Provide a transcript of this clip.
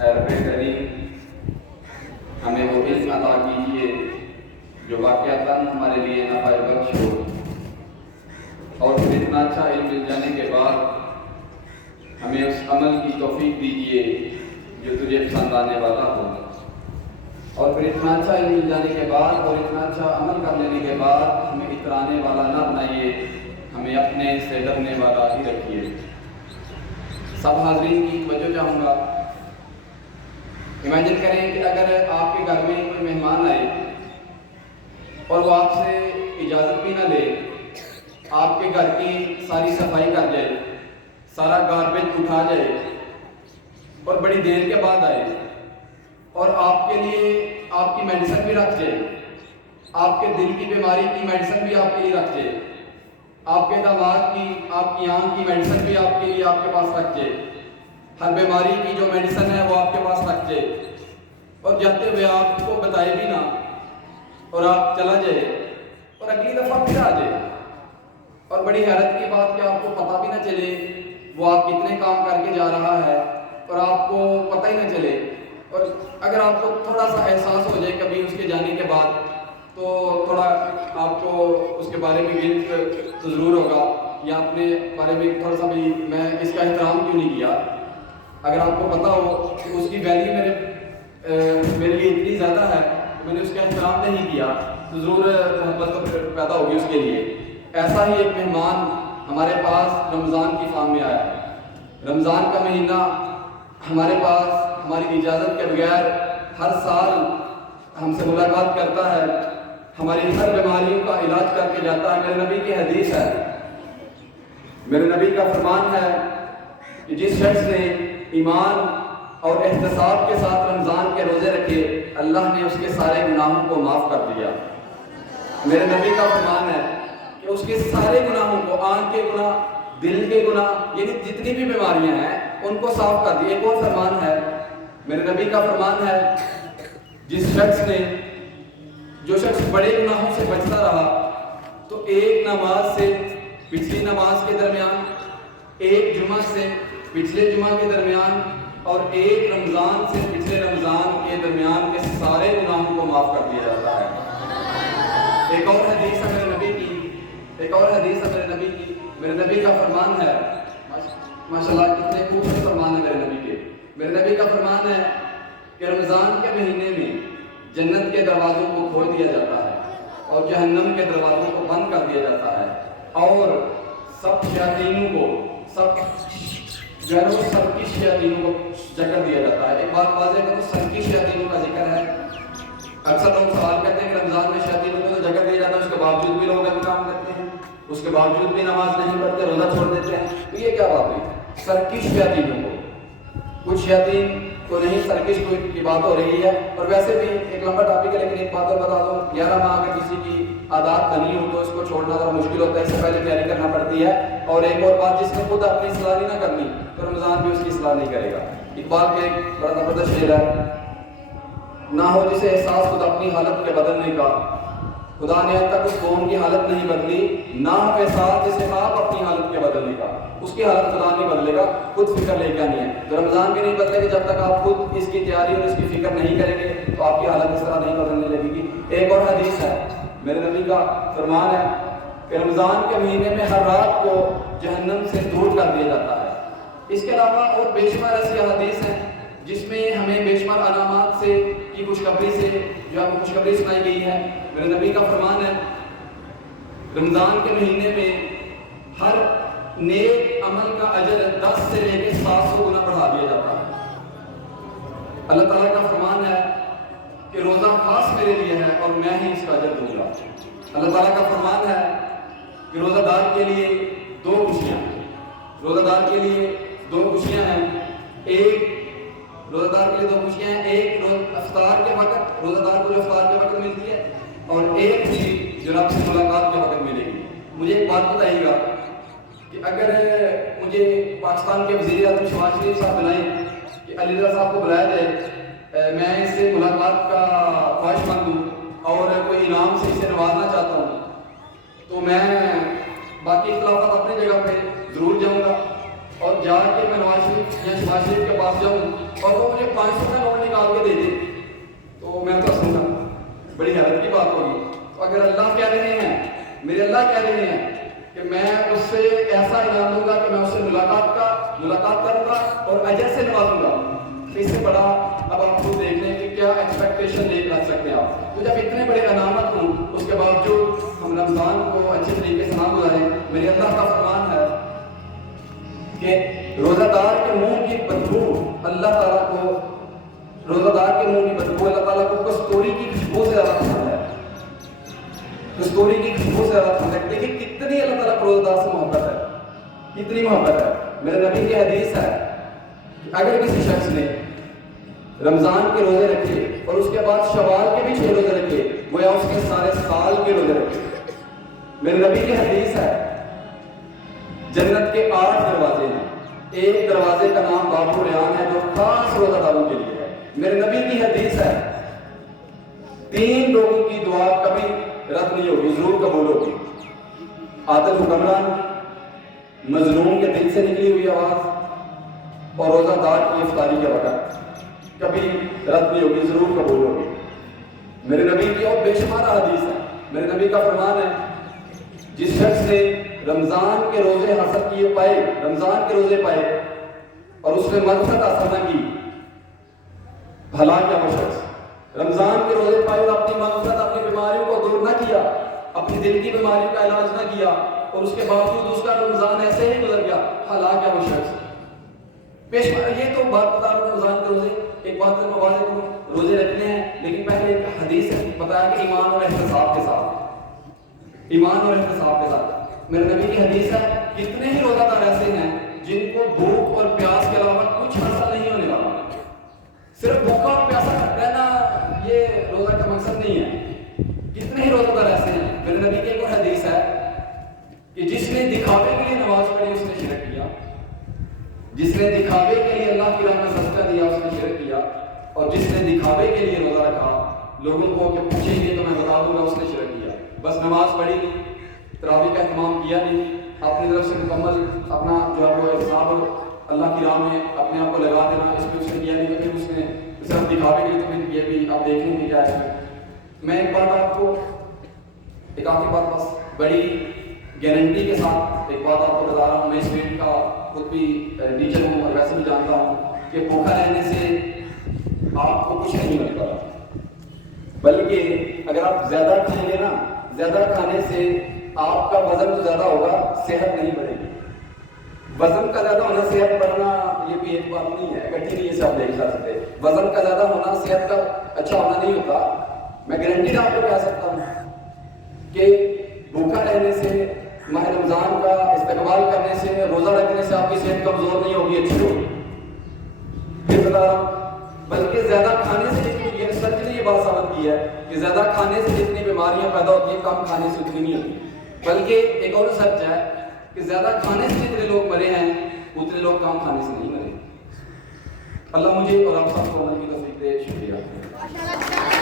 اے رب کریم ہمیں وہ علم عطا کیجیے جو واقعتاً ہمارے لیے نفع بخش ہو، اور پھر اتنا اچھا علم مل جانے کے بعد ہمیں اس عمل کی توفیق دیجیے جو تجھے پسند آنے والا ہو، اور پھر اتنا اچھا علم مل جانے کے بعد اور اتنا اچھا عمل کر لینے کے بعد ہمیں اترانے والا نہ بنائیے، ہمیں اپنے سے ڈرنے والا ہی رکھیے۔ سب حاضرین کی توجہ چاہوں گا۔ امیجن کریں کہ اگر آپ کے گھر میں کوئی مہمان آئے اور وہ آپ سے اجازت بھی نہ لے، آپ کے گھر کی ساری صفائی کر جائے، سارا گاربیج اٹھا جائے اور بڑی دیر کے بعد آئے اور آپ کے لیے آپ کی میڈیسن بھی رکھ جائے، آپ کے دل کی بیماری کی میڈیسن بھی آپ کے لیے رکھ جائے، آپ کے دماغ کی، آپ کی آنکھ کی میڈیسن بھی آپ کے لیے آپ کے پاس رکھ جائے، ہر بیماری کی جو میڈیسن ہے وہ آپ کے پاس رکھ جائے، اور جاتے ہوئے آپ کو بتائے بھی نہ اور آپ چلا جائے اور اگلی دفعہ پھر آ جائے، اور بڑی حیرت کی بات کہ آپ کو پتہ بھی نہ چلے وہ آپ کتنے کام کر کے جا رہا ہے اور آپ کو پتہ ہی نہ چلے، اور اگر آپ کو تھوڑا سا احساس ہو جائے کبھی اس کے جانے کے بعد تو تھوڑا آپ کو اس کے بارے میں گلٹ تو ضرور ہوگا، یا اپنے بارے میں تھوڑا سا بھی میں اس کا احترام کیوں نہیں کیا۔ اگر آپ کو پتہ ہو کہ اس کی ویلیو میرے لیے اتنی زیادہ ہے کہ میں نے اس کا احترام نہیں کیا تو ضرور محبت تو پیدا ہوگی اس کے لیے۔ ایسا ہی ایک مہمان ہمارے پاس رمضان کی فارم میں آیا ہے۔ رمضان کا مہینہ ہمارے پاس ہماری اجازت کے بغیر ہر سال ہم سے ملاقات کرتا ہے، ہماری ہر بیماریوں کا علاج کر کے جاتا ہے۔ میرے نبی کی حدیث ہے، میرے نبی کا فرمان ہے کہ جس شخص نے ایمان اور احتساب کے ساتھ رمضان کے روزے رکھے، اللہ نے اس کے سارے گناہوں کو معاف کر دیا۔ میرے نبی کا فرمان ہے کہ اس کے سارے گناہوں کو، آنکھ کے گناہ، دل کے گناہ، یعنی جتنی بھی بیماریاں ہیں ان کو صاف کر دیا۔ ایک اور فرمان ہے، میرے نبی کا فرمان ہے جو شخص بڑے گناہوں سے بچتا رہا تو ایک نماز سے پچھلی نماز کے درمیان، ایک جمعہ سے پچھلے جمعہ کے درمیان، اور ایک رمضان سے پچھلے رمضان کے درمیان کے سارے گناہوں کو معاف کر دیا جاتا ہے۔ ایک اور حدیث ہے میرے نبی کا فرمان ہے، ماشاءاللہ کتنے خوبصورت فرمان ہے میرے نبی کے۔ میرے نبی کا فرمان ہے کہ رمضان کے مہینے میں جنت کے دروازوں کو کھول دیا جاتا ہے اور جہنم کے دروازوں کو بند کر دیا جاتا ہے، اور سب شیاطینوں کو، سب کی شیاطینوں کو جکڑ دیا جاتا ہے۔ ایک بات واضح کروں، سب کی شیاطینوں کا ذکر ہے۔ اکثر لوگ سوال کرتے ہیں کہ رمضان میں شیاطینوں کو تو جکڑ دیا جاتا ہے، اس کے باوجود بھی لوگ غلط کام کرتے ہیں، اس کے باوجود بھی نماز نہیں پڑھتے، روزہ چھوڑ دیتے ہیں، تو یہ کیا بات ہوئی؟ سرکش شیاطینوں کو، کچھ شیاطین تو نہیں، سرکش کی بات ہو رہی ہے۔ اور ویسے بھی ایک لمبا ٹاپک ہے، لیکن ایک بات اور بتا دوں، 11 ماہ اگر کسی کی عادات بنی ہو تو اس کو چھوڑنا ذرا مشکل ہوتا ہے، اس سے پہلے تیاری کرنا پڑتی ہے۔ اور ایک اور بات، جس نے خود اپنی اصلاح نہیں نہ کرنی تو رمضان بھی اس کی اصلاح نہیں کرے گا۔ اقبال کے ایک بڑا زبردست شعر ہے، نہ ہو جسے احساس خود اپنی حالت کے بدلنے کا، خدا نے اب تک اس قوم کی حالت نہیں بدلی، نہ ہو احساس جسے آپ اپنی حالت کے بدلنے کا، اس کی حالت خدا نہیں بدلے گا، خود فکر لے کے آنی ہے۔ تو رمضان بھی نہیں بدلے گا جب تک آپ خود اس کی تیاری اور اس کی فکر نہیں کریں گے، تو آپ کی حالت اس طرح نہیں بدلنے لگے گی۔ ایک اور حدیث ہے، میرے نبی کا فرمان ہے کہ رمضان کے مہینے میں ہر رات کو جہنم سے دور کر دیا جاتا ہے۔ اس کے علاوہ اور بے شمار ایسی حدیث ہیں جس میں ہمیں بے شمار علامات سے کی خوشخبری سے جو آپ کو خوشخبری سنائی گئی ہے۔ میرے نبی کا فرمان ہے، رمضان کے مہینے میں ہر نیک عمل کا اجر 10 سے لے کے 700 گنا بڑھا دیا جاتا ہے۔ اللہ تعالیٰ کا فرمان ہے کہ روزہ خاص میرے لیے ہے اور میں ہی اس کا اجر دوں گا۔ اللہ تعالیٰ کا فرمان ہے کہ روزہ دار کے لیے دو خوشیاں ہیں۔ ایک افطار کے وقت، روزہ دار کو جو افطار کے وقت ملتی ہے، اور ایک خوشی جو رب سے ملاقات کے وقت ملے گی۔ مجھے ایک بات بتائیے گا کہ اگر مجھے پاکستان کے وزیر اعظم شہباز شریف صاحب بلائیں کہ علی رضا صاحب کو بلایا جائے، میں اس سے ملاقات کا خواہش مند ہوں اور کوئی انعام سے اسے نوازنا چاہتا ہوں، تو میں باقی اختلافات اپنی جگہ پہ ضرور جاؤں گا، اور جا کے میں نواز شریف یا شہباز شریف کے پاس جاؤں اور وہ مجھے 500 کا نوٹ نکال کے دے دے تو میں تو ہنسوں گا، بڑی حیرت کی بات ہوگی۔ تو اگر اللہ کہہ رہے ہیں، میرے اللہ کہہ رہے ہیں کہ میں اس سے ایسا انعام دوں گا کہ میں اس سے ملاقات کروں گا اور اجر سے نوازوں گا، اس سے بڑا اب آپ خود دیکھ لیں کہ کیا ایکسپیکٹیشن رکھ سکتے ہیں آپ۔ تو جب اتنے بڑے انعامات ہوں اس کے باوجود ہم رمضان کو اچھے طریقے سے نہ گزاریں، میرے اللہ کا فرمان ہے کہ روزہ دار کے منہ کی بدبو اللہ تعالیٰ کو، روزہ دار کے منہ کی بدبو اللہ تعالیٰ کو کستوری کی خوشبو سے زیادہ پسند ہے، کستوری کی خوشبو سے زیادہ پسند ہے۔ دیکھیں کتنی اللہ تعالیٰ کو روزہ دار سے محبت ہے، کتنی محبت ہے۔ میرے نبی کی حدیث ہے کہ اگر کسی شخص نے رمضان کے روزے رکھے اور اس کے بعد شوال کے بھی 6 روزے رکھے، گویا اس کے سارے سال کے روزے رکھے۔ میرے نبی کی حدیث ہے جنت کے 8 دروازے ہیں، ایک دروازے کا نام باب ریان ہے جو خاص روزہ داروں کے لیے ہے۔ میرے نبی کی حدیث ہے 3 لوگوں کی دعا کبھی رد نہیں ہوگی، ضرور قبول ہوگی۔ عادل حکمران، مظلوم کے دل سے نکلی ہوئی آواز اور روزہ دار کی افطاری کے وقت کبھی رد نہیں ہوگی، ضرور قبول ہوگی۔ میرے نبی کی اور بے شمار حدیث ہے۔ میرے نبی کا فرمان ہے جس شخص نے رمضان کے روزے حاصل کیے پائے، رمضان کے روزے پائے اور اس نے مغفرت حاصل نہ کی، بھلا کیا وہ شخص رمضان کے روزے پائے اور اپنی مغفرت، اپنی بیماریوں کو دور نہ کیا، اپنی دل کی بیماریوں کا علاج نہ کیا اور اس کے باوجود اس کا رمضان ایسے ہی گزر گیا، بھلا کیا وہ شخص۔ یہ تو بات بتا رہا ہوں رمضان کے روزے، ایک بات میں واضح کروں، روزے رکھنے ہیں لیکن پہلے ایک حدیث ہے بتایا کہ ایمان اور احتساب کے ساتھ، ایمان اور احتساب کے ساتھ۔ میرے نبی کی حدیث ہے کتنے ہی روزہ دار ایسے ہیں جن کو بھوک اور پیاس کے علاوہ کچھ حاصل نہیں ہونے والا، صرف بھوکا اور پیاسا رہنا یہ روزہ کا مقصد نہیں ہے۔ کتنے ہی روزہ دار ایسے ہیں۔ میرے نبی کی ایک اور حدیث ہے کہ جس نے دکھاوے کے لیے نماز پڑھی اس نے شرک کیا، جس نے دکھاوے کے لیے اللہ کی راہ میں صدقہ دیا اس نے شرک کیا، اور جس نے دکھاوے کے لیے روزہ رکھا لوگوں کو کہ پوچھیں گے تو میں بتا دوں گا اس نے شرک کیا۔ بس نماز پڑھی نہیں، تراویح کا اہتمام کیا نہیں، اپنی طرف سے مکمل اپنا جو ہے وہ احتساب اللہ کی راہ میں اپنے آپ کو لگا دینا اس میں اس نے کیا نہیں، تو پھر اس نے صرف دکھاوے کے لیے، تو پھر یہ بھی آپ دیکھ لیں گے کیا ہے اس میں۔ میں ایک بات آپ کو، ایک آخری بات بس بڑی گارنٹی کے ساتھ ایک بات آپ کو بتا رہا ہوں، میں اس فیلڈ کا خود بھی ٹیچر ہوں اور ویسے بھی جانتا ہوں کہ بھوکا رہنے سے آپ کو کچھ نہیں ہونے والا، بلکہ اگر آپ زیادہ کھائیں گے نا، زیادہ کھانے سے آپ کا وزن تو زیادہ ہوگا، صحت نہیں بڑھے گی۔ وزن کا زیادہ ہونا، صحت بڑھنا یہ بھی ایک بات نہیں ہے، اکٹھی نہیں ہے، آپ دیکھ سکتے۔ وزن کا زیادہ ہونا صحت کا اچھا ہونا نہیں ہوتا۔ میں گارنٹی آپ کو کہہ سکتا ہوں کہ بھوکا رہنے سے، ماہ رمضان کا استقبال کرنے سے، روزہ رکھنے سے آپ کی صحت کمزور نہیں ہوگی، اچھی ہوگی۔ پھر بتا رہا ہوں بلکہ زیادہ کھانے سے جتنی، یہ ریسرچ نے یہ بات ثابت کی ہے کہ زیادہ کھانے سے جتنی بیماریاں پیدا ہوتی ہیں کم کھانے سے اتنی نہیں ہوتی۔ بلکہ ایک اور ریسرچ ہے کہ زیادہ کھانے سے جتنے لوگ مرے ہیں اتنے لوگ کم کھانے سے نہیں مرے۔ اللہ مجھے اور آپ سب کو عمل کی توفیق دے۔ شکریہ۔